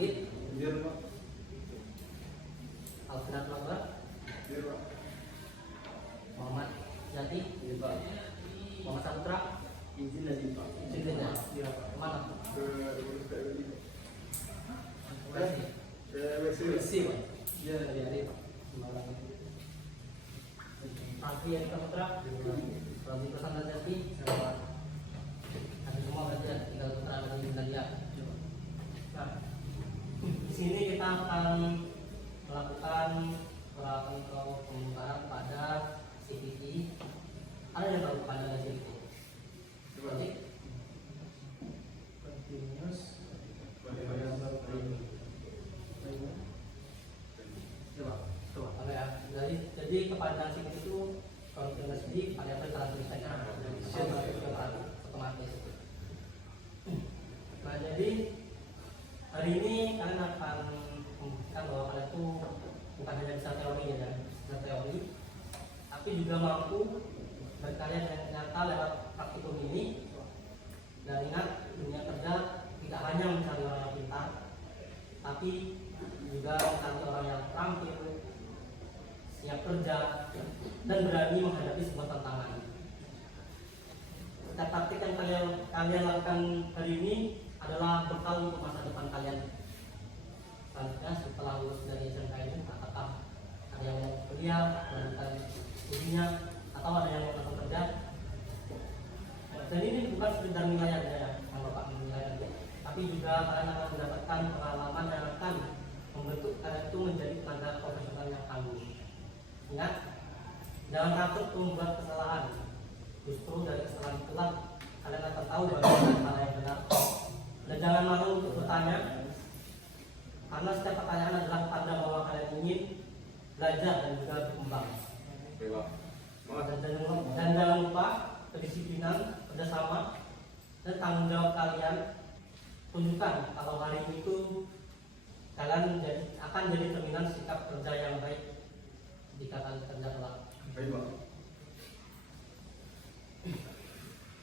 Agit, Hadir Pak. Alfred Loba, Hadir Pak. Muhammad Jati, Iya Pak. Muhammad Saputra, Izin dari Pak. izin ya. Iya Pak. Kemana? Ke urus PWI. Bekasi. Ke WC. Bekasi, Pak. Iya, dari hari Pak. Alfi Edi Saputra, Romi Persanda Jati, ada semua berarti ya, tinggal putra dan bunda dia. Nah, di sini kita akan melakukan pembongkaran pada CCTV. Ada yang baru pada CCTV. Seperti continuous variable training. Coba kalau ya. Jadi kepada CCTV itu continuous di variable transmissinya otomatis. Nah, jadi hari ini kalian akan membuktikan bahwa kalian itu bukan hanya bisa teori ya, bisa teori, tapi juga mampu berkarya dengan nyata lewat praktikum ini. Dan ingat, dunia kerja tidak hanya mencari orang yang pintar, tapi juga mencari orang yang terampil, siap kerja, dan berani menghadapi sebuah tantangan. Setiap praktik yang kalian lakukan hari ini adalah bekal untuk masa depan kalian. Selanjutnya setelah lulus dari SMK ini, apakah ada yang mau kuliah, melanjutkan studinya, atau ada yang mau langsung kerja. Dan ini bukan sekedar nilai aja ya, yang Bapak menilai aja, tapi juga kalian akan mendapatkan pengalaman yang akan membentuk kalian itu menjadi tenaga profesional yang tangguh. Ingat, jangan takut membuat kesalahan. Justru dari kesalahan itulah kalian akan tahu bagaimana hal yang benar. Dan jangan malu untuk bertanya, karena setiap pertanyaan adalah tanda bahwa kalian ingin belajar dan juga berkembang. Dan jangan lupa kedisiplinan, kerjasama, dan tanggung jawab kalian. Tunjukkan kalau hari ini itu kalian akan jadi cerminan sikap kerja yang baik jika kalian kerja kelak. Baik Pak.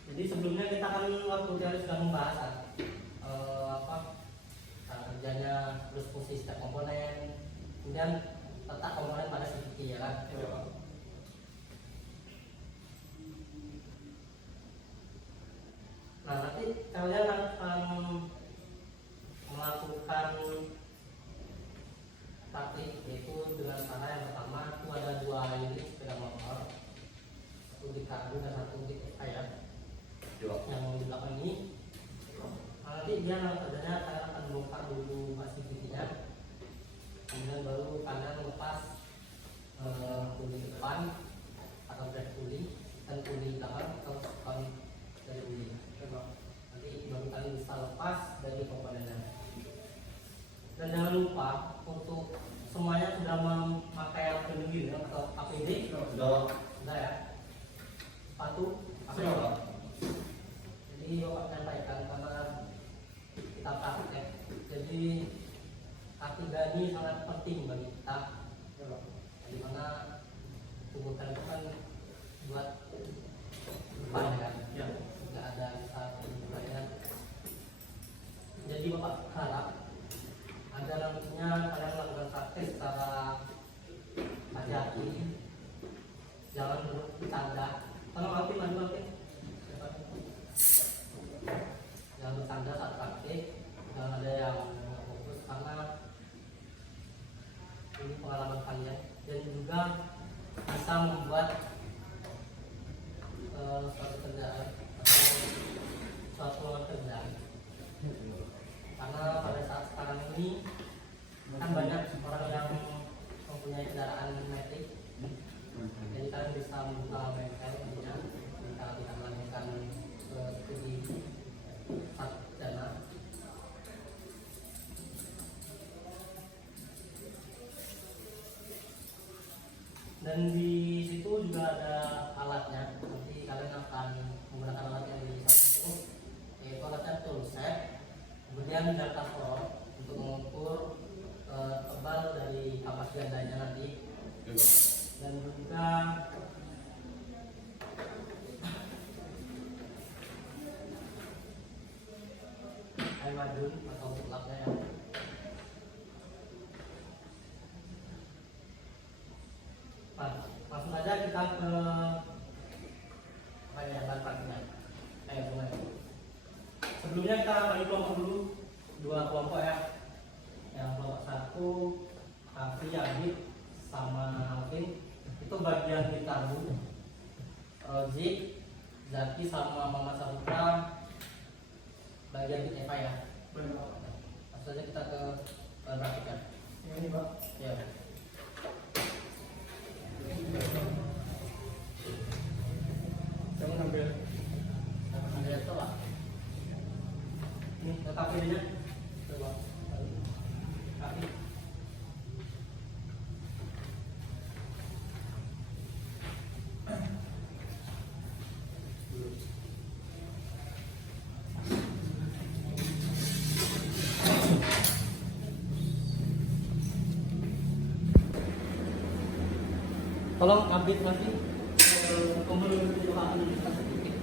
Jadi sebelumnya kita kan waktu teori sudah membahas cara kerjanya, terus fungsi setiap komponen, kemudian letak komponen pada CCTV ya kan. Iya Pak. Nah, nanti kalian akan melakukan praktik, yaitu dengan cara yang pertama itu ada 2 unit sepeda motor, satu di karbu dan satu di ayat yang di belakang ini. Nah, nanti dia kerjanya kalian akan bongkar dulu CCTV-nya, kemudian baru kalian lepas puli depan atau brake puli dan puli belakang atau depan dari puli. Nanti baru kalian bisa lepas dari komponennya. Dan jangan lupa untuk semuanya sudah memakai pelindung atau APD. Sudah ya. Sepatu APD. Jadi Bapak sampaikan karena kita praktek. Jadi K3 ini sangat penting bagi kita. Di mana tubuh kalian itu kan buat depan kan. Tidak ada bisa ya. Jadi Bapak harap agar nantinya kalian melakukan praktek secara hati-hati, jangan bercanda. Kalau Alvin maju Alvin, jangan bercanda saat praktek, jangan ada yang fokus karena ini pengalaman kalian dan juga bisa membuat suatu kerjaan atau suatu kerjaan. Karena pada saat sekarang ini kan banyak orang yang mempunyai kendaraan metik, jadi kalian bisa membuka bengkel nantinya jika tidak melanjutkan studi sarjana. Dan di situ juga ada alatnya. Nanti kalian akan menggunakan alat yang di sana itu, yaitu alatnya toolset, kemudian data form untuk mengukur tebal dari kapas gandanya nanti, dan juga air madun atau sulapnya ya. datang ke bahan praktiknya. Mulai. Sebelumnya kita bagi kelompok dulu, 2 kelompok ya. Yang kelompok 1 Afri, Adit, sama Alvin itu bagian Hitaru, Rozik, Zaki sama Mama Saputra bagian Eva ya. Langsung saja kita ke bahan praktiknya. Ini Pak. Ya. Kamu ambil Itu lah. Ini letak ininya. Coba. Kaki. Tolong update nanti kembali ke hal ini sedikit.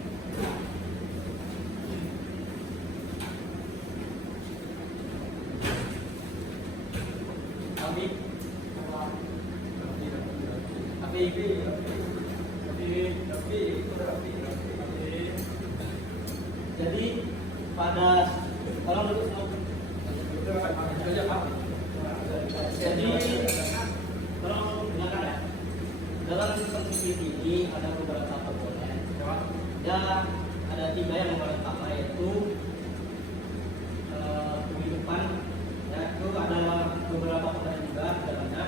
Jadi pada tolong duduk semua. Jadi tolong dengarkan ya. Dalam sistem security ini ada beberapa komponen. Ya, ada 3 yang paling utama yaitu kehidupan. Ya, itu ada beberapa komponen juga dalamnya.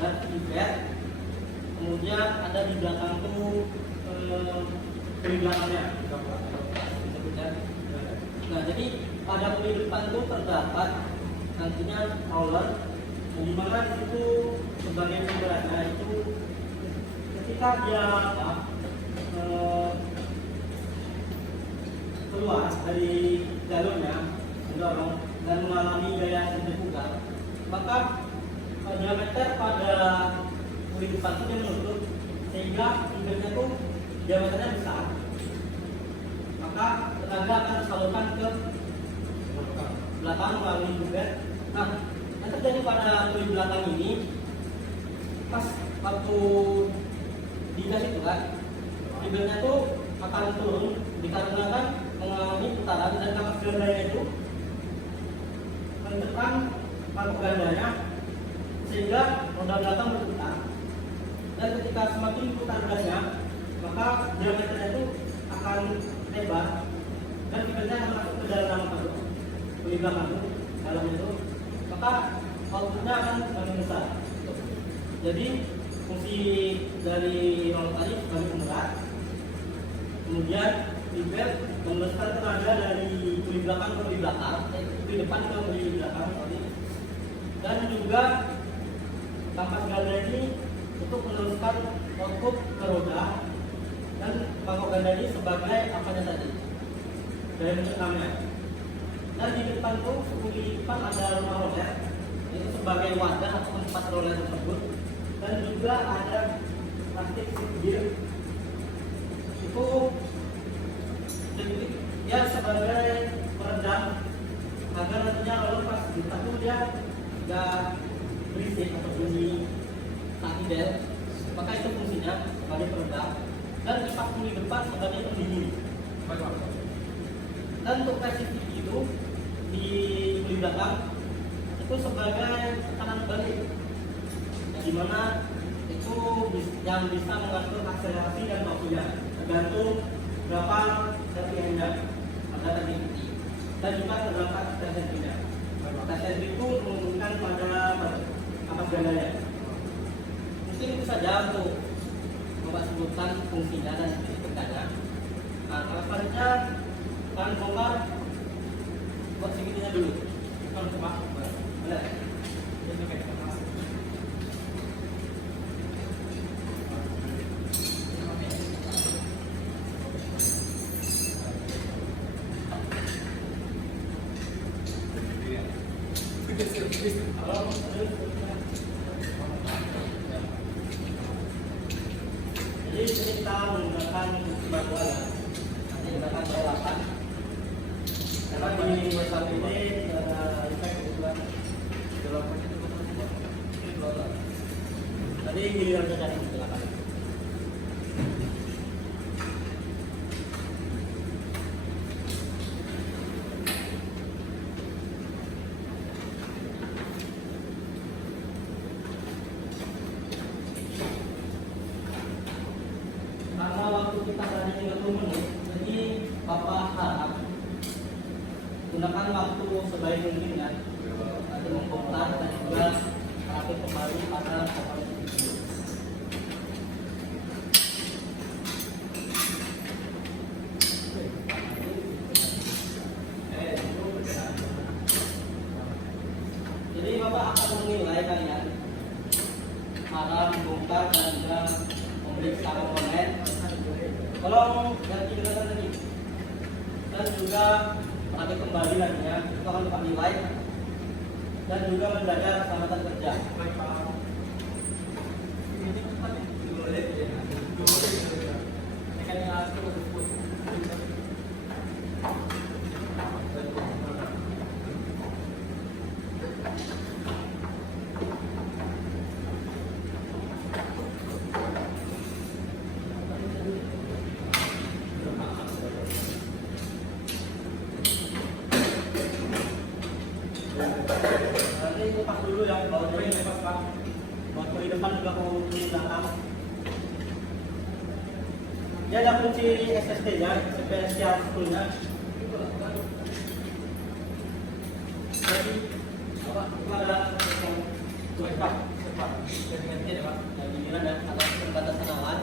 Dan feedback. Kemudian ada di belakang itu di belakangnya. Nah, jadi pada kehidupan itu terdapat nantinya roller, di mana itu sebagai sumbernya itu ketika dia keluar dari jalurnya mendorong dan mengalami gaya sentrifugal, maka diameter pada kehidupan itu dia menutup sehingga tingginya itu diameternya besar, maka tenaga akan disalurkan ke belakang melalui buget. Nah, yang terjadi pada kulit belakang ini pas waktu digas itu kan, bugetnya itu akan turun dikarenakan mengalami putaran dan kapas gandanya itu menekan paku gandanya sehingga roda belakang berputar. Dan ketika semakin putar gasnya, maka diameternya itu akan lebar dan bugetnya akan masuk ke dalam kulit belakang itu, dalam itu, maka outputnya akan semakin besar. Jadi fungsi dari roller tadi sebagai pemberat, kemudian feedback membesarkan tenaga dari kulit belakang ke kulit belakang, kulit depan ke kulit belakang tadi, dan juga kapas ganda ini untuk meneruskan output ke roda dan mangkok ganda ini sebagai apanya tadi dari bentuk namanya. Dan di depan tuh di depan ada rumah roller itu sebagai wadah atau tempat roller tersebut, dan juga ada plastik gear itu ya sebagai peredam agar nantinya kalau pas dilepas itu dia nggak berisik atau bunyi tak ideal, maka itu fungsinya sebagai peredam. Dan kipas di depan sebagai pendingin. Dan untuk versi itu di kulit belakang itu sebagai tekanan balik, di mana itu yang bisa mengatur akselerasi dan waktunya tergantung berapa RPM-nya pada teknik ini, dan juga terdapat tersentrinya. Tersentri itu menunjukkan pada kapas gandanya. Mungkin itu saja untuk sebutkan fungsinya dan spesifikasinya. Nah, selanjutnya akan bongkar buat segitinya dulu. Kalau coba, benar. Jadi kita menggunakan batuan, nanti menggunakan batuan. Karena di WhatsApp ini ada efek kebetulan tadi giliran saja digunakan. Karena waktu kita tadi 30 menit, jadi Bapak harap gunakan waktu sebaik mungkin ya untuk membongkar dan juga rakit kembali pada kapal ini. Jadi Bapak akan menilai kalian cara membongkar dan juga memeriksa komponen. Tolong ganti digunakan lagi dan juga rakit kembali lagi ya. Itu akan Bapak nilai dan juga belajar keselamatan kerja. Nanti lepas dulu ya, bawa poin lepas Pak. Bawa poin depan juga mau di belakang. Dia ada kunci SSD nya, spesial nya. Jadi apa? Itu adalah cepat. Jadi ganti ya Pak. Jadi ini ada atas pembatasan awan.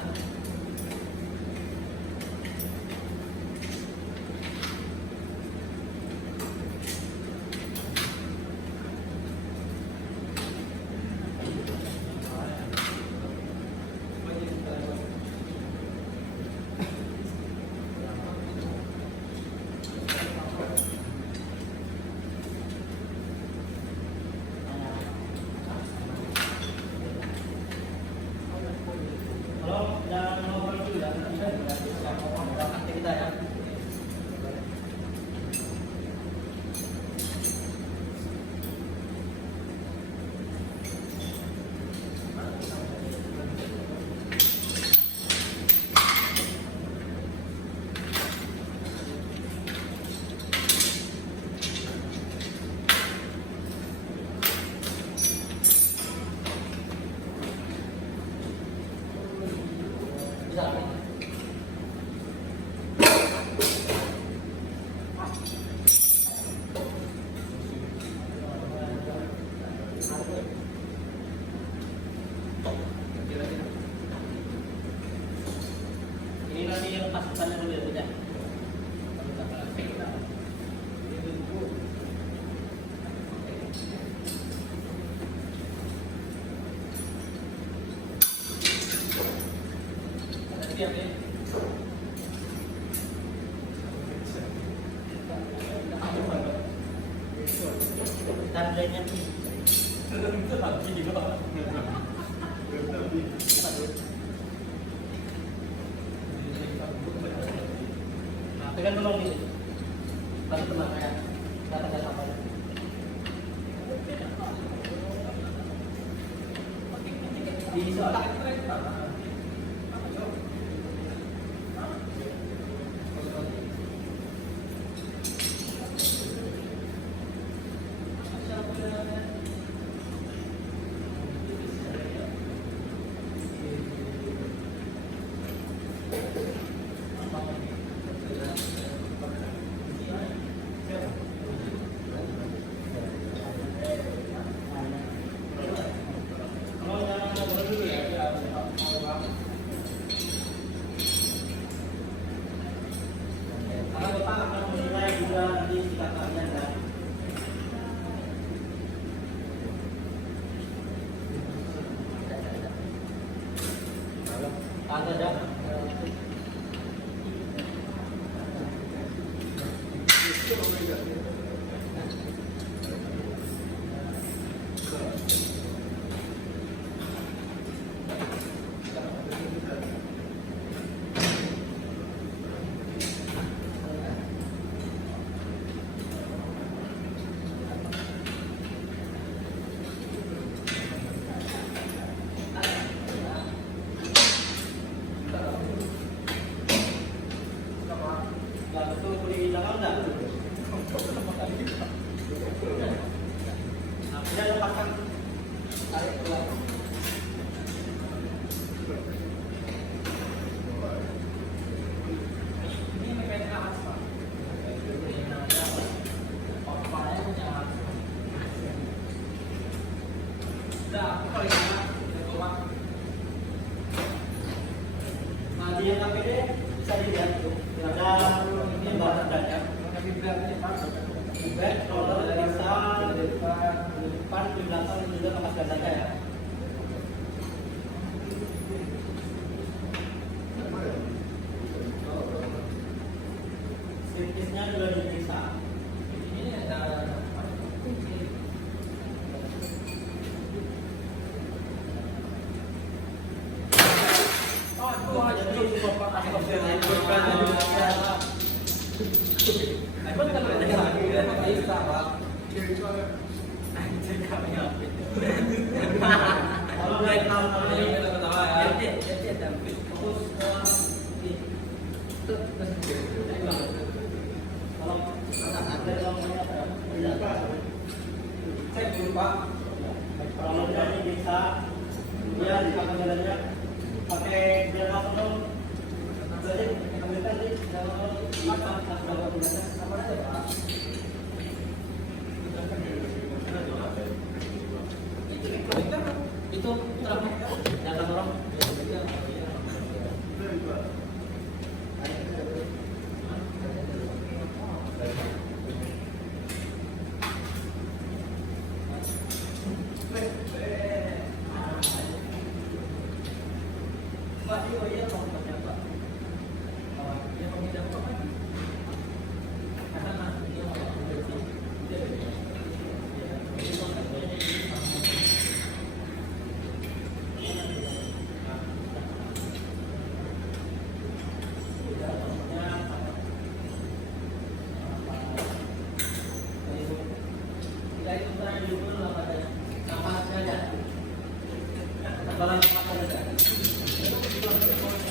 Kalau jangan ngobrol dulu ya, nanti kan udah aktif kita ya. Bisa. Ini nanti yang pasukannya dulu ya, tidak? Siap ya. Tandanya itu lagi di bawah. Pegang tolong ini. Bantu teman saya. Kata saya apa? Di sekolah. Kalau jangan ngobrol dulu ya, back, roller bisa di depan, di belakang itu juga lepas gandanya ya. Sirkisnya juga diperiksa. Ini ada cek dulu Pak, kalau jadi bisa dia di kapal jalannya pakai biar langsung jadi ambil tadi kalau makan kalau biasa sama aja Pak. Itu terapa data orang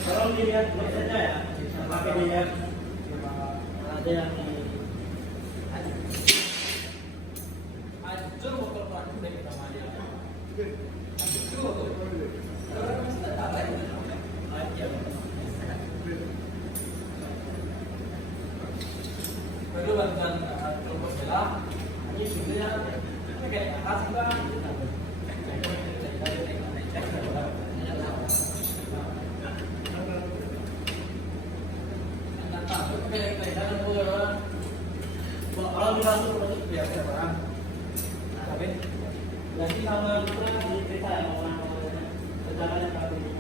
kalau dilihat saja ya, pakai dilihat ada yang di kalau dibantu biasa barang. Tapi nanti sama kita di cerita yang orang berjalan yang kabinnya.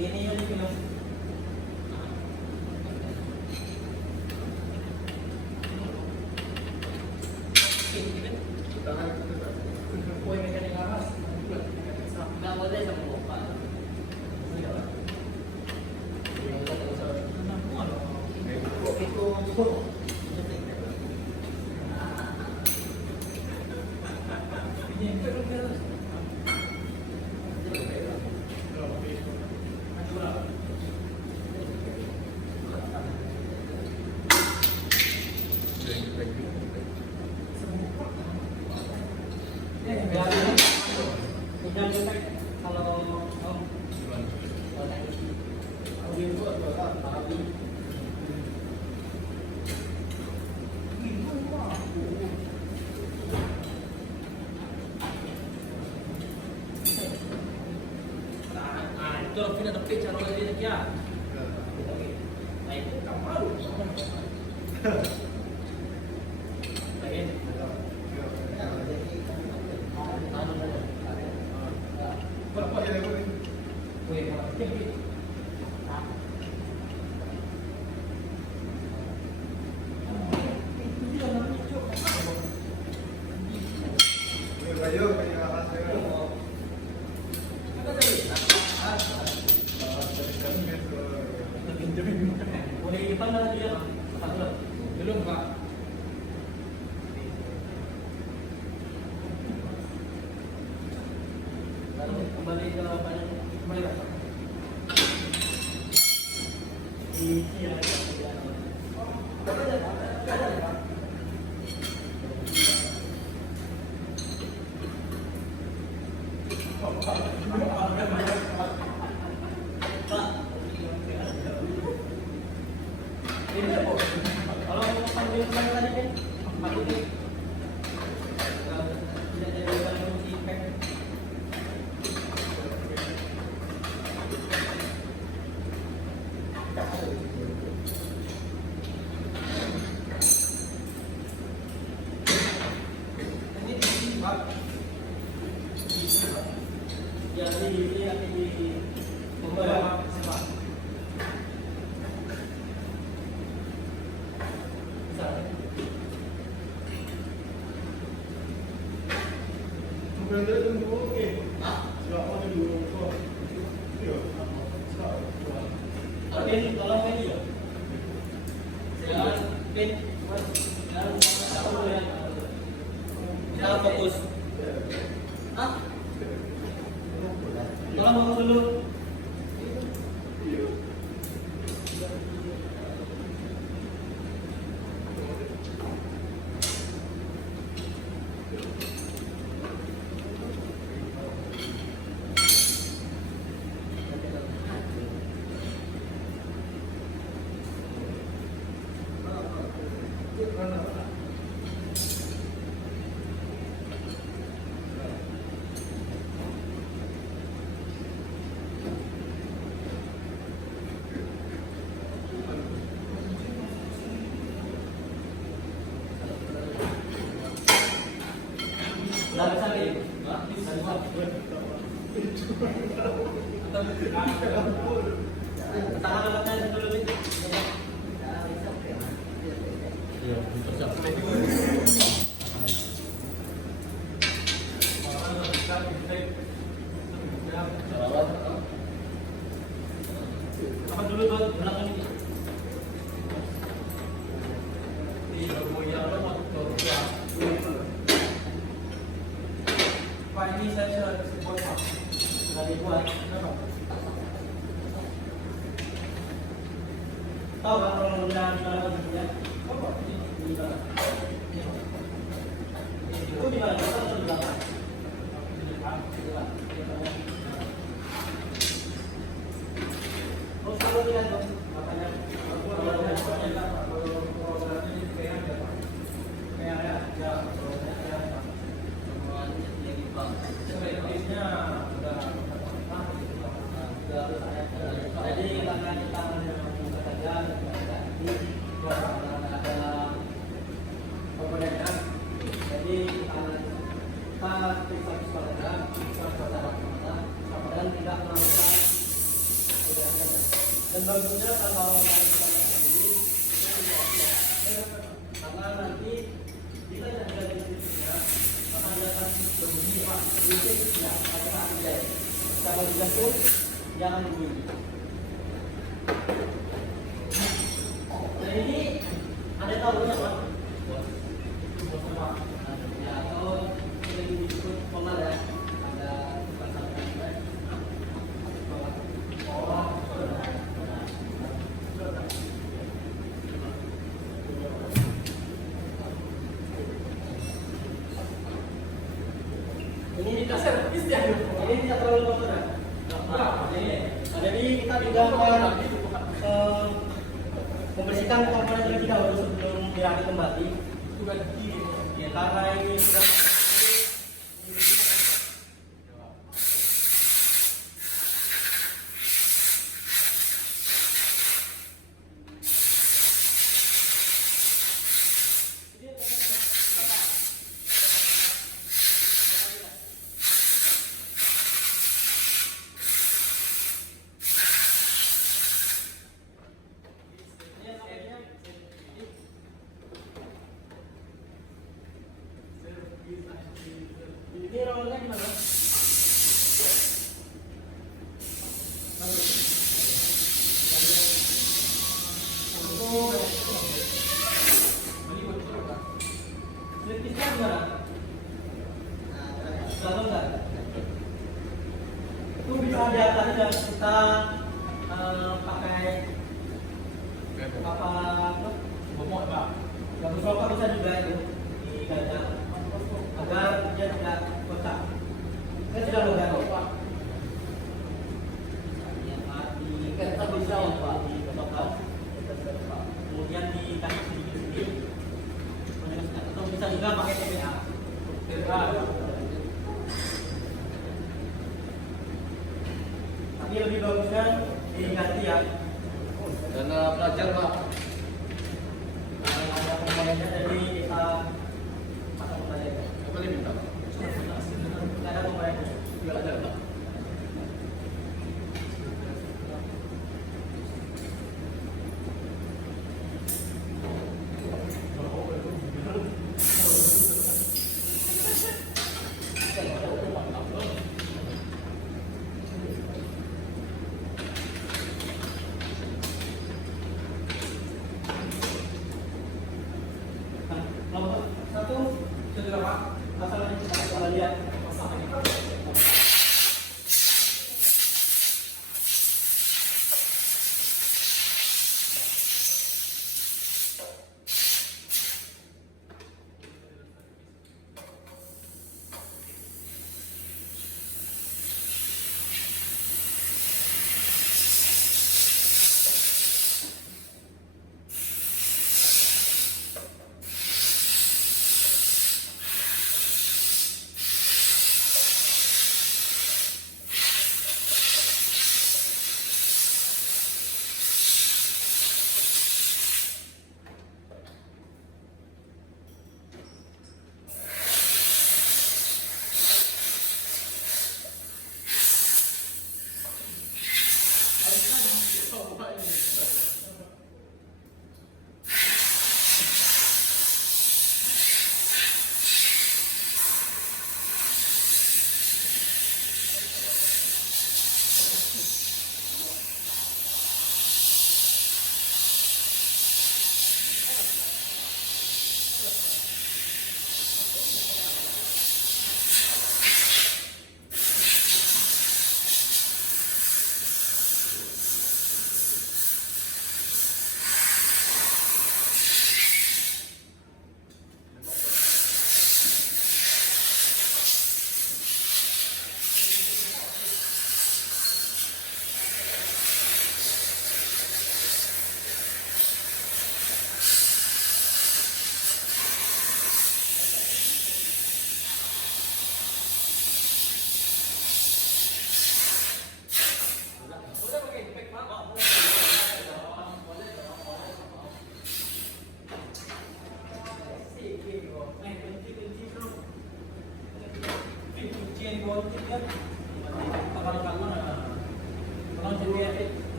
Ini yang dibilang nggak boleh sama bapak. Jangan kalau Audi itu ada Audi itu pindah tepi cara lagi lagi ya. Baik, kamu malu. Baik. Berapa ya itu? Wih, Kayu kayak hasil. boleh depan lagi ya. Belum Pak. Lalu kembali ke banyak kembali Pak. Ini ya. Ini apa? Kalau panggil kembali tadi kan, aku ini tidak ada yang kunci pack. Ini Pak. Ya ini membawa siapa? Berarti itu oke. Enggak mau dulu kok. Iya. Pin, tolong pin ya. Jangan pin, jangan fokus. Ah, tolong fokus dulu. Iya. Nggak bisa pin. Tangan angkatnya dulu pin. Iya, bisa. Apa dulu buat belakang ini? Pak, ini saya sudah buat Pak. Sudah dibuat. Kenapa? Tahu kan kalau udah ya? Apa? Di belakang. Itu di mana? Atau di belakang? Di belakang. Terus kalau lihat dong, makanya kalau jadi karena kita bekerja ada komponennya, jadi kita periksa kepada dan tidak melakukan dan bagusnya kalau melakukan ini karena nanti kita tidak ada di sisinya maka dia akan berbunyi pak ya atau tidak kalau dijatuh jangan berbunyi. Nah ini ada tahunya pak ya atau yang disebut pomar ya ada ini di kasar, ini tidak terlalu kotor. juga akan membersihkan komponen terlebih dahulu sebelum dirakit kembali. Ya, karena ini sudah ini rollernya gimana? Slip-nya gimana? Selalu enggak? Itu bisa di atas aja kita pakai apa? Bomok pak. Gabus rokok bisa juga itu di dada agar dia tidak kotak. Saya sudah logat pak. Kita bisa pak di kotak. Kemudian dikasih sedikit-sedikit. Atau bisa juga pakai TPA. Tapi lebih bagusnya diganti ya. Dana pelajar pak. Ada komponennya jadi kita pasang komponennya. Apa nih minta? Tidak ada komponennya. Tidak ada pak. Nomor satu sudah pak, masalahnya kita lihat.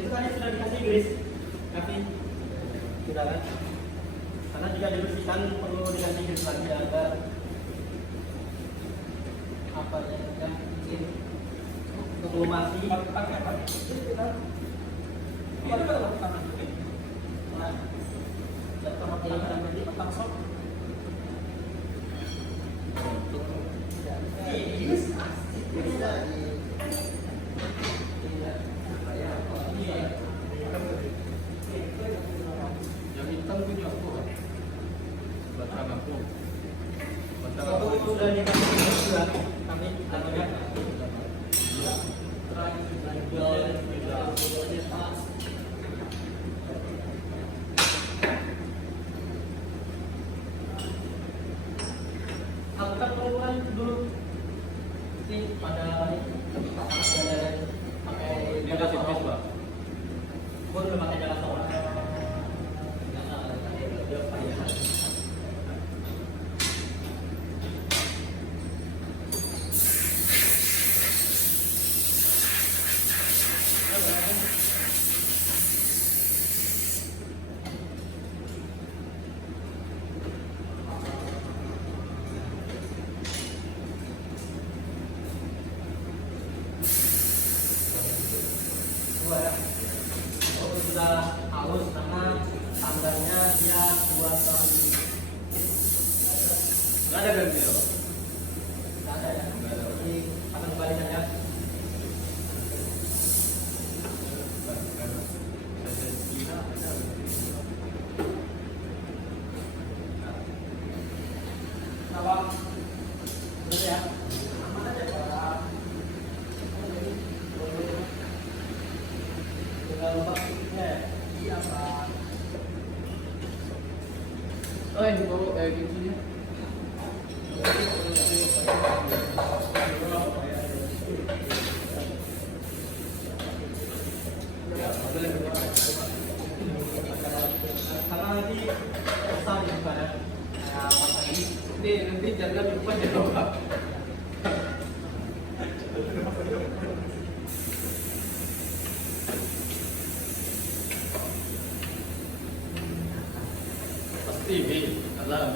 Itu kan sudah dikasih gris, tapi sudah kan? Karena jika dibersihkan perlu diganti gris lagi agar apa yang izin untuk mati. Pakai apa? Ini ada apa tangan ini? Nah, pertama kali tadi Langsung. Yang hitam punya aku. Batang aku. Batang aku. sudah dikasih juga kami namanya angkat pengukuran dulu sih pada pakai Dia ada tipis, Pak. gue udah pakai jalan tol. Sudah halus karena standarnya dia 2 tahun. Nggak ada ganti loh. Nggak ada ya. Jadi akan kembali saja. Apa? Betul ya. Aman aja Pak. Jangan lupa ya. Iya Pak. Oh, yang dibawa gitu ya. Karena nanti besar di depan ya. Masa ini. Nanti jangan lupa ya, Pak. Pasti ini adalah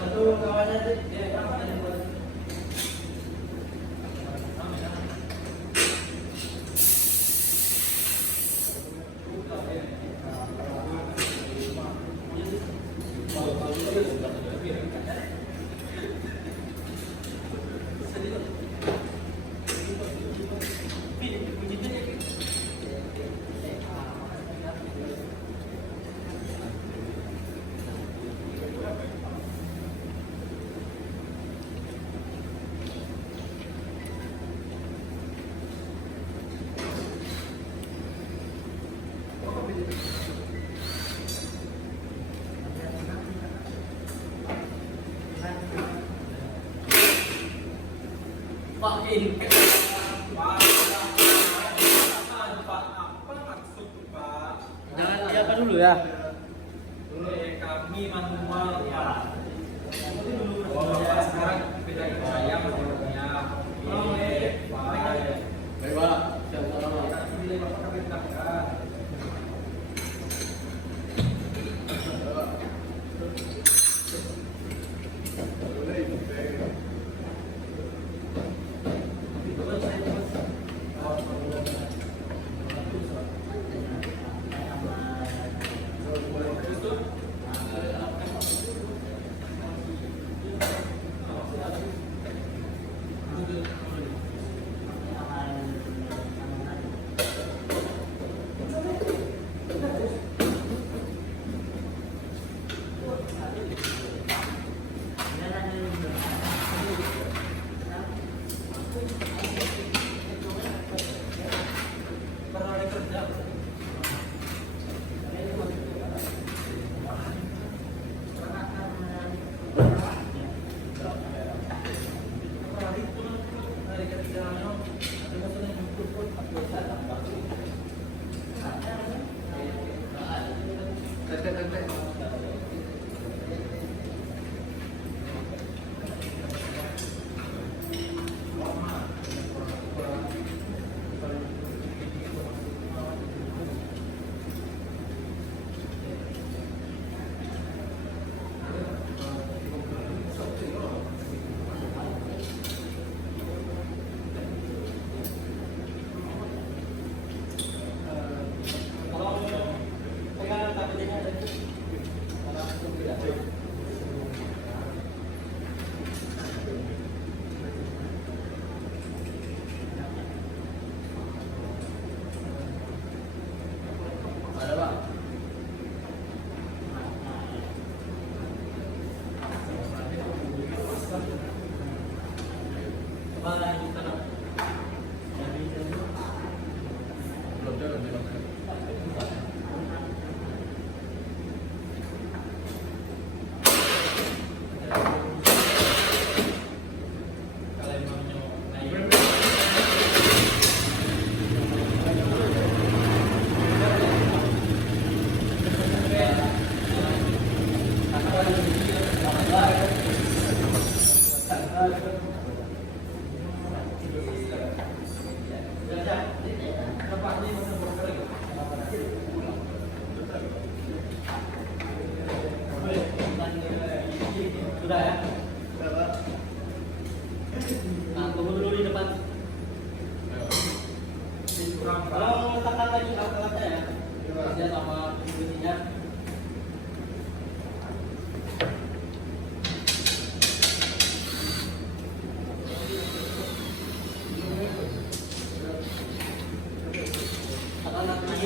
Satu kawannya sih, ya kawan yang buat. Pak ini. Jangan siapa dulu ya. dulu kami manual Pak. Sekarang beda saya manualnya. Baik Pak. Tete.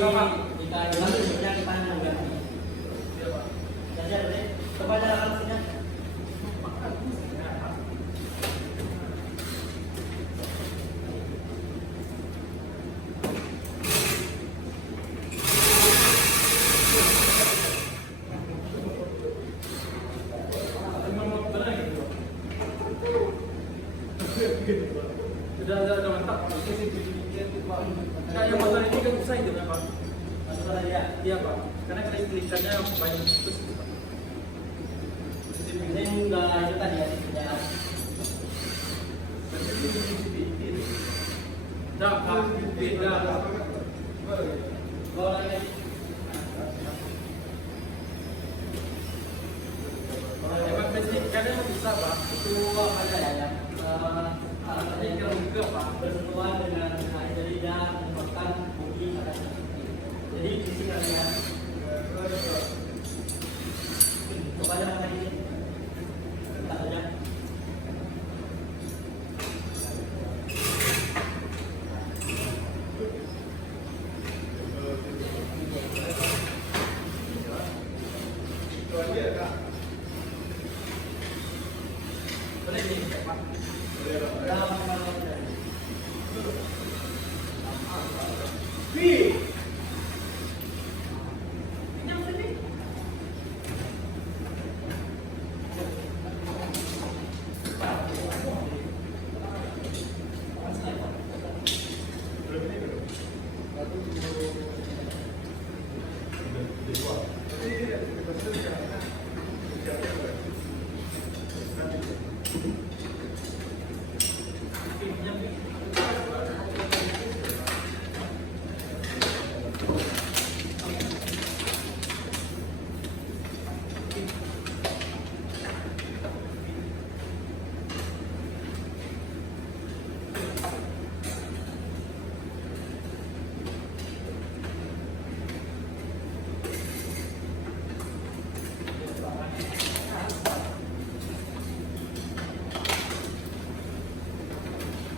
di kayu lagi yang kita nggak. Iya Pak. Jadi ada coba nyalakan mesinnya. Memang benar gitu. Sudah mantap. Kayak motor ini kan bisa itu kan Pak? Masuk aja. Iya Pak. Karena kelistrikannya banyak putus. Ini enggak itu tadi ya ya. Dah Pak. Beda. Bawa lagi. Emang kelistrikannya bisa Pak. Itu ada ya. Ada yang juga Pak. Bersentuhan dengan jadi dia menyebabkan bunyi pada saat itu. Jadi di sini kalian coba aja lagi ini. Kita aja. Boleh ini Pak. Dalam kemana?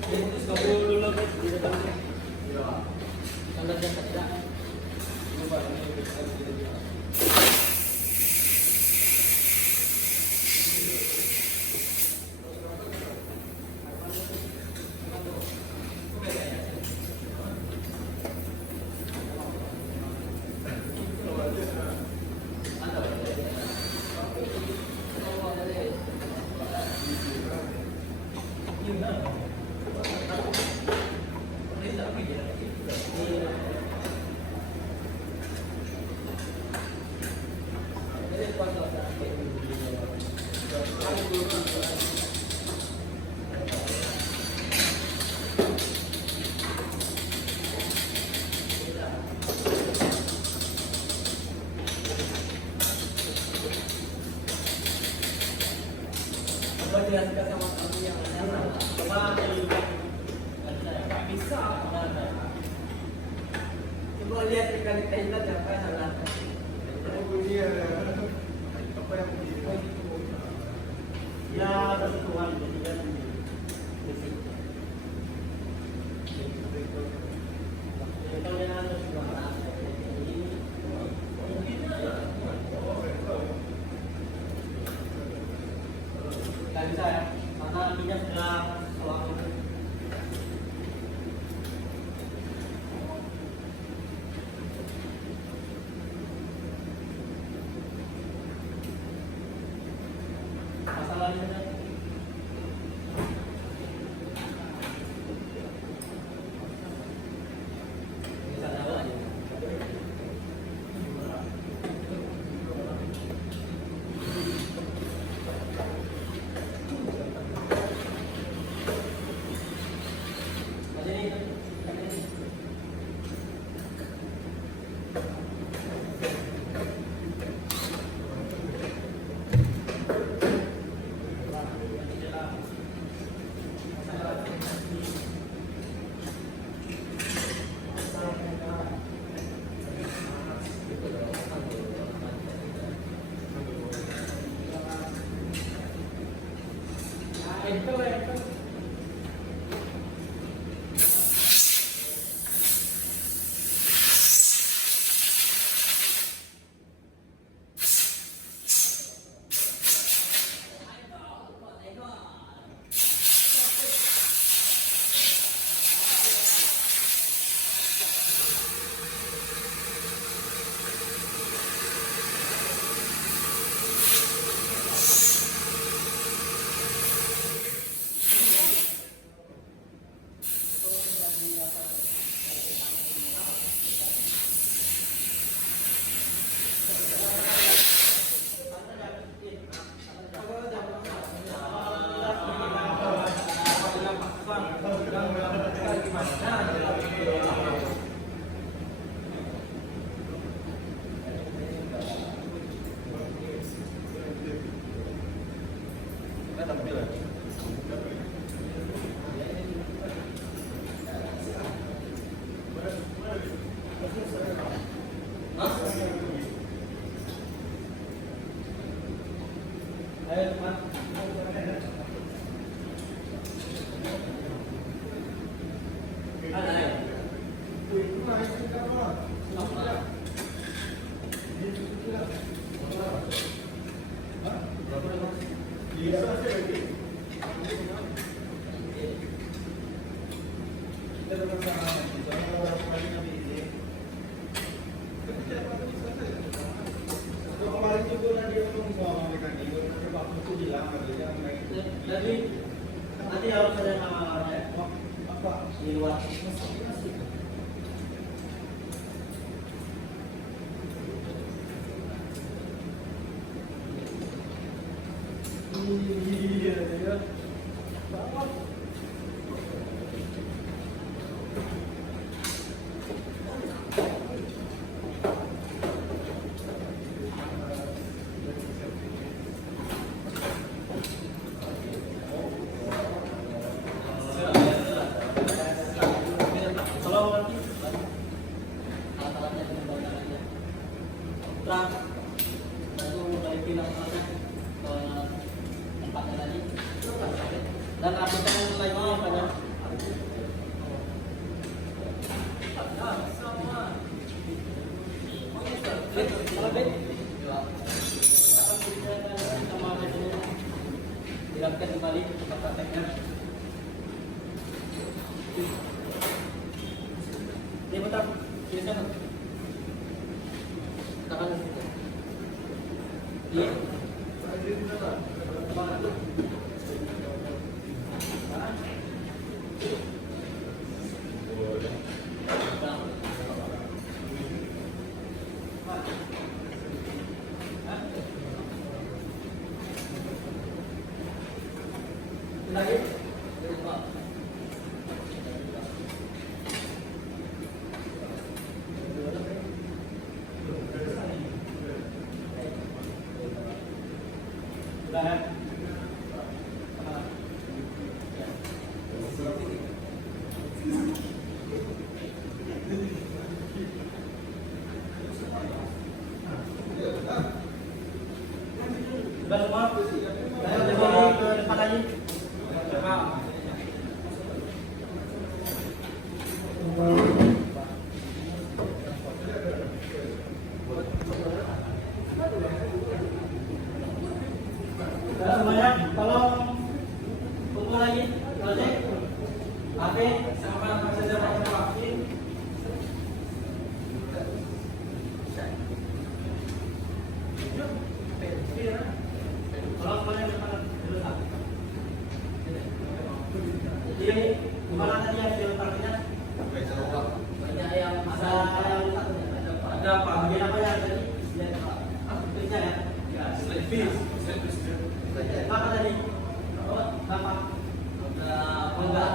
Ini sudah dulu di depan. Iya. Standar yang tidak. Coba ini bisa dilihat. Coba jelaskan sama kamu yang mana. Coba nggak bisa. Coba lihat ikan tenda siapa yang salah. Ya bersentuhan jadi kan besi. Jadi kalau yang ada suara ini nggak bisa ya, karena minyak sudah keluar. Masalahnya kan Ayo teman. Ada ya? Jadi nanti harus ada namanya apa di luar masih. Iya. Kalau nanti alat-alatnya pengembangannya truk itu dari pinang ke tempatnya tadi dan aplikasi yang lainnya pada dilakukan kembali tempat prakteknya. Ini bentar, sini sana. Tangan di situ. Iya. Lagi. Sudah semua? Saya kembali ke depan lagi. Sudah semuanya, tolong kumpul lagi, project, HP, sama fasilitas vaksin. Tolong semuanya depan dulu lah. Jadi gimana tadi yang diletaknya? Banyak yang ada apa? Bagian apa yang tadi? Kerja ya? Ya, selfie. Apa tadi? Apa? Enggak.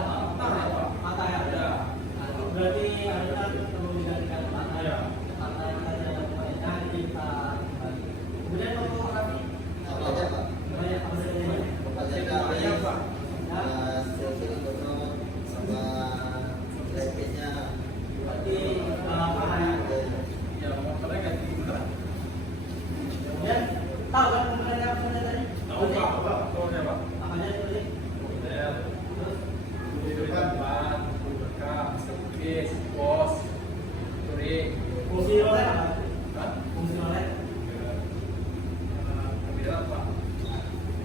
Mata ya? Itu berarti ada perlu digantikan mata ya? Mata yang tadi ada pemainnya kita bagi. Kemudian fotografi. Banyak apa saja? Berarti apa ya? Kemudian tahu kan kemudian apa tadi? Tahu apa? Apanya seperti? Terus Di depan, pos, turik, fungsi rolet apa? Fungsi rolet.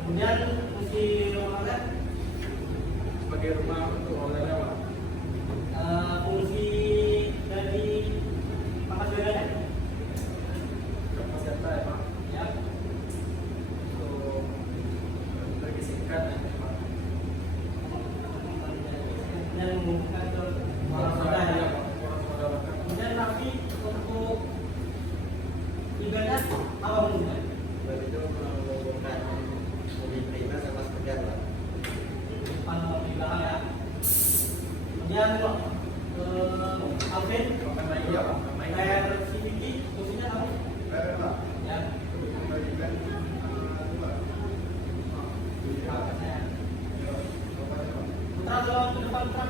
Kemudian fungsi rolet sebagai rumah untuk oleh apa? fungsi dari pangkas bedanya. Kapasitas ya Pak. Ya. Untuk bagi singkat ya Pak. Dan menghubungkan ke orang sudah ya. Kemudian nanti untuk ibadah apa menunjukkan? Itu menghubungkan mobil prima sama sepeda Pak. Depan di belakang ya. Kemudian Alvin, layar CCTV fungsinya apa? Ya. Putra tolong ke depan putra.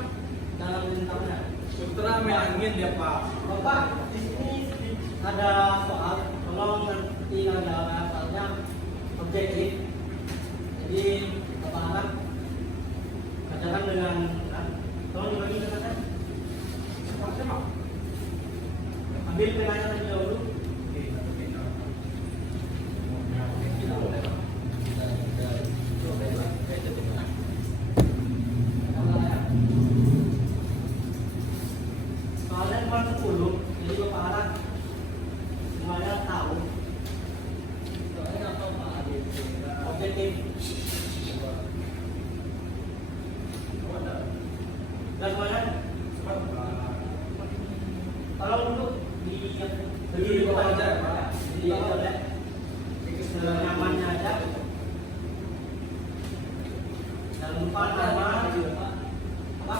Dalam rintangannya. Sutra main angin dia Pak. Bapak, di sini ada soal, tolong nanti ada soalnya objektif Jadi Bapak anak bacakan dengan tolong dibagi ke saya. Ambil penanya terlebih dahulu. Soalnya cuma 10, jadi Bapak anak semuanya tahu. Soalnya apa Pak? Objektif. Dan mana? Tolong dulu berdiri aja, di aja, nyamannya aja. Jangan lupa nama apa?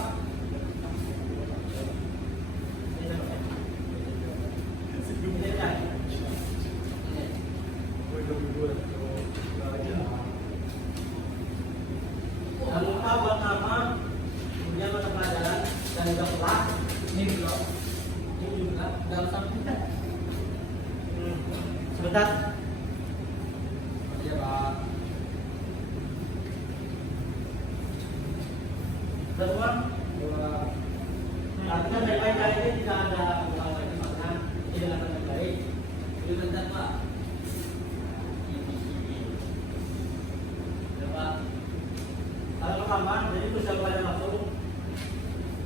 Jangan lupa buat nama, kemudian mata pelajaran dan juga kelas. Ini juga dalam sampai sebentar. Ya Pak. Semua. Artinya baik-baik kali ini tidak ada makna tidak akan baik. Jadi bentar Pak. Ya Pak. Kalau pertama, jadi persiapannya langsung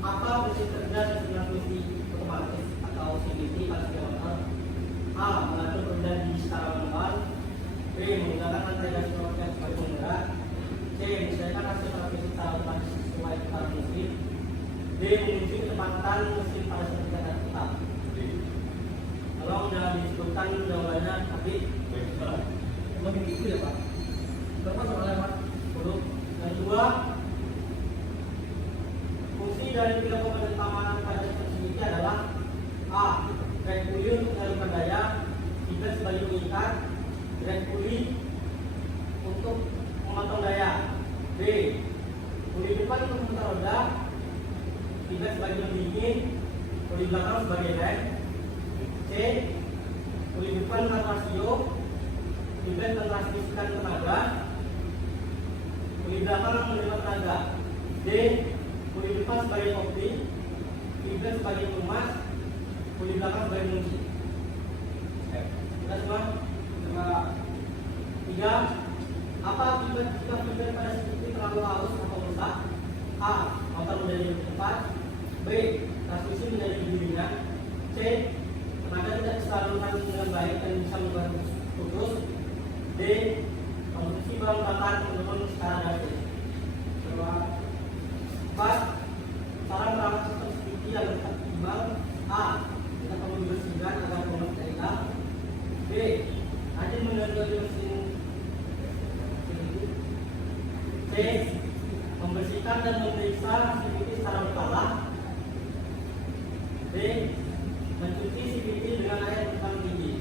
apa fungsi kerja dan fungsi otomatis atau CVT pada motor? A. Mengatur pekerjaan secara manual. B. Menggunakan navigasi program sebagai penggerak. C. Menyesuaikan hasil operasi secara otomatis sesuai kepada mesin. D. Mengunci kecepatan mesin pada kecepatan tetap. Kalau sudah disebutkan jawabannya tadi, emang begitu ya Pak? Berapa soalnya Pak? Yang kedua, fungsi dari tiga komponen utama pada sistem ini adalah A. Drag pulley untuk mengalirkan daya, B. sebagai pengikat, drag pulley untuk memotong daya, B. pulley depan untuk memutar roda, B. sebagai pendingin, pulley belakang sebagai rem, C. pulley depan rasio, B. mentransmisikan tenaga, pulley belakang menerima tenaga, D. pulley depan sebagai kopi, pulley sebagai pemas, pulley belakang sebagai kunci. Kita semua. Tiga. Apa akibat jika feedback pada sedikit terlalu halus atau rusak? A. Motor menjadi lebih cepat. B. Transmisi menjadi lebih ringan. C. Tenaga tidak tersalurkan dengan baik dan bisa membuat putus. D. Kondisi berantakan menurun secara drastis. 4. Cara merawat sistem CVT yang optimal. A. Kita perlu dibersihkan agar produk steril. B. Rajin mengganti mesin. C. Membersihkan dan memeriksa CVT secara berkala. D. Mencuci CVT dengan air bertambah tinggi.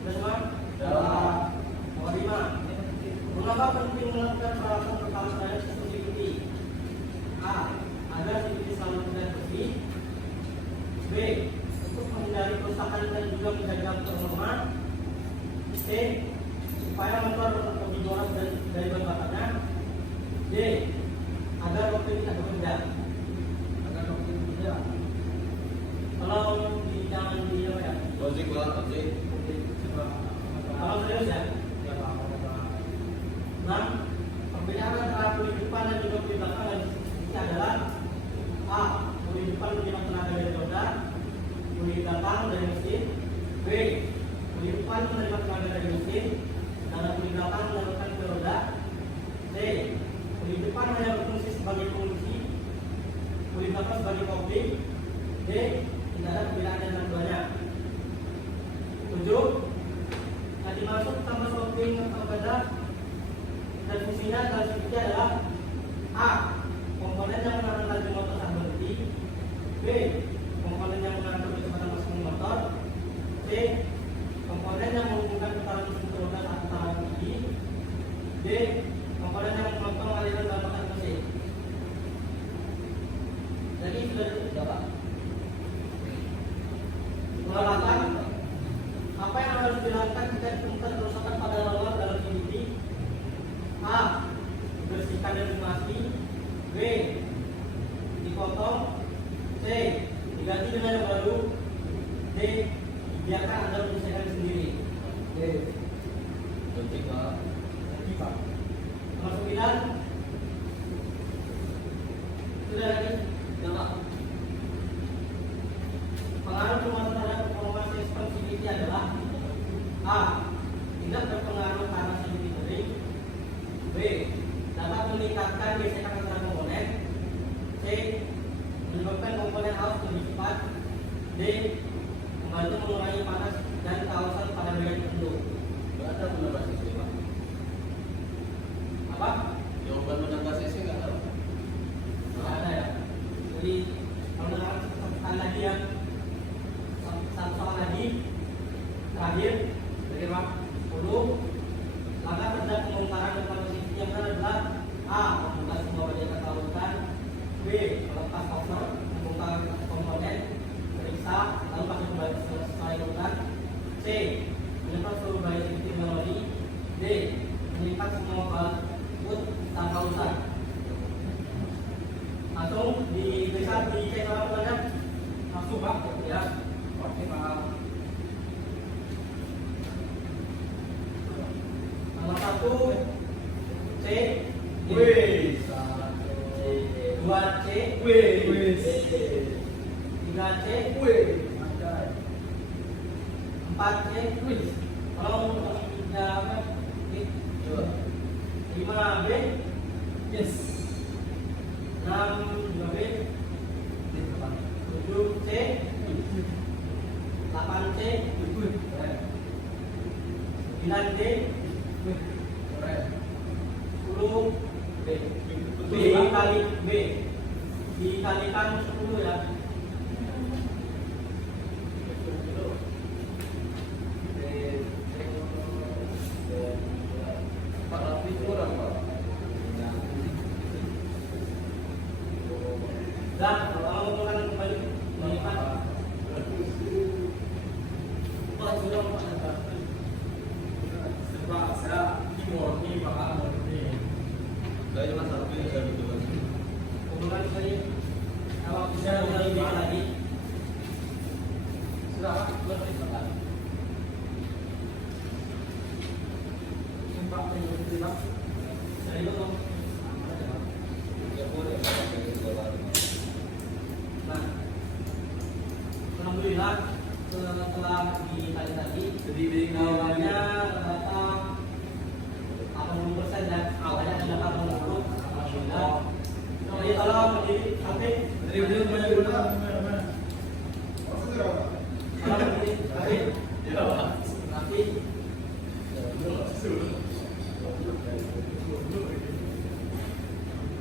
Terus nomor 5. Mengapa penting melakukan perawatan berkala terhadap sistem CVT? A. Agar CVT selalu terlihat bersih. B. Untuk menghindari kerusakan dan juga menjaga performa. C. Supaya motor lebih boros dari bahan bakarnya. D. Agar waktu tidak bekerja. Kalau jangan di apa ya? Logik ulang logik. Kalau serius ya. 6. Perbedaan antara pulley depan dan juga pulley belakang ini adalah A. Pulley depan menggunakan tenaga dari roda, pulley belakang dari mesin. B. Pulley depan menerima tenaga dari mesin, dan pulley belakang menerima ke roda. C. Pulley depan hanya berfungsi sebagai pengunci, pulley belakang sebagai kopling. D. Tidak ada perbedaan dengan keduanya. 7. Yang dimaksud tambah kopling atau beda dan fungsinya dalam CVT adalah A. Komponen yang mengatur laju motor saat berhenti. B. Komponen yang mengatur kecepatan masuk motor. C. Komponen yang menghubungkan putaran mesin ke roda saat putaran tinggi. D. Komponen yang memotong aliran bahan bakar mesin. Jadi sudah cukup Pak. Mengatakan apa yang harus dilakukan jika ditemukan kerusakan pada roller dalam CVT? A. bersihkan dan lunasi. B. Dipotong. C. Diganti dengan yang baru. D. Biarkan Anda menyelesaikan sendiri. D. Ketiga. Nomor 9. Sudah lagi? Nama. Pengaruh rumah terhadap performa responsibility adalah A. Tidak berpengaruh karena sendiri kering. B. Dapat meningkatkan gesekan antara komponen. C. Menyebabkan komponen haus lebih cepat. D. Membantu mengurangi panas dan kawasan pada bagian tertentu. Ada menambah sisi Pak. Apa? Jawaban menambah sisi nggak tahu. Nggak ada ya. Jadi kalau sekali lagi ya, satu soal lagi terakhir dari Pak 10. Langkah terhadap pembongkaran dan posisi yang benar adalah A. Membuka semua bagian ketautan. B. Melepas cover, membongkar komponen, periksa, lalu pakai kembali sesuai urutan. C. Menyemprot seluruh bagian sistem memori. D. Menyikat semua output tanpa urutan. Langsung diperiksa, dicek orang tuanya. Langsung Pak, ya. Oke Pak. Nomor 1 C. Wih. 2 C. Wih. 3 C. Wih. 4 C. Kalau tidak 5 B. Yes. 6 2 B. 7 C. 8 C. 9 D. 10 B. B kali B dikalikan 10 ya. Pak Rafi kurang Pak. Dan kalau bukan kembali melipat Pak sudah Sebab saya timur ni Pak Amor ni. Saya cuma satu yang saya butuhkan. hubungan saya kalau bisa lebih baik lagi sudah lebih baik. Sempat menyebut saya itu Ya boleh pakai dua. nah, alhamdulillah setelah ditanya tadi jawabannya rata 80% dan awalnya sudah 80. Alhamdulillah. Jadi tolong berdiri sampai Berdiri banyak guna. tolong berdiri sampai Ya Pak. nanti.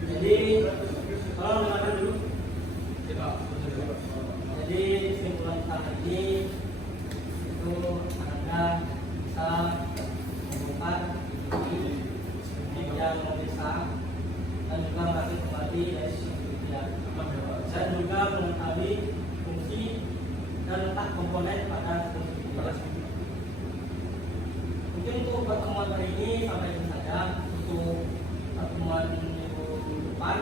Jadi tolong dengarkan dulu. Jadi kesimpulan kita ini itu Anda bisa membongkar yang memeriksa dan juga mengkaji kembali dari penelitian dan juga mengetahui fungsi dan letak komponen pada fungsi. Mungkin untuk pertemuan hari ini sampai ini saja. Untuk pertemuan minggu depan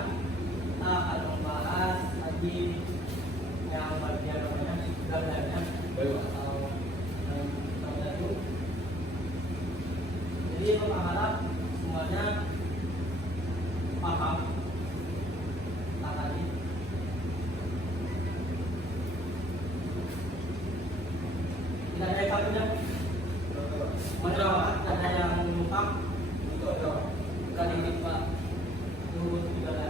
kita akan membahas lagi yang bagian namanya gambarnya atau gambar. Jadi saya harap semuanya paham tentang ini. Tidak ada yang satunya. Ada yang lupa. Bukan ini Pak. Tunggu tidak ada.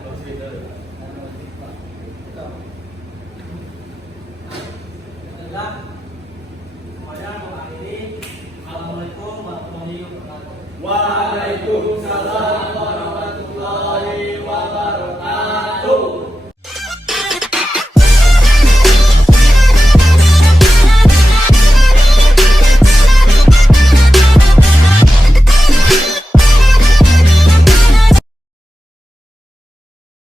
Nah, semuanya mengakhiri. Assalamualaikum warahmatullahi wabarakatuh. Waalaikumsalam.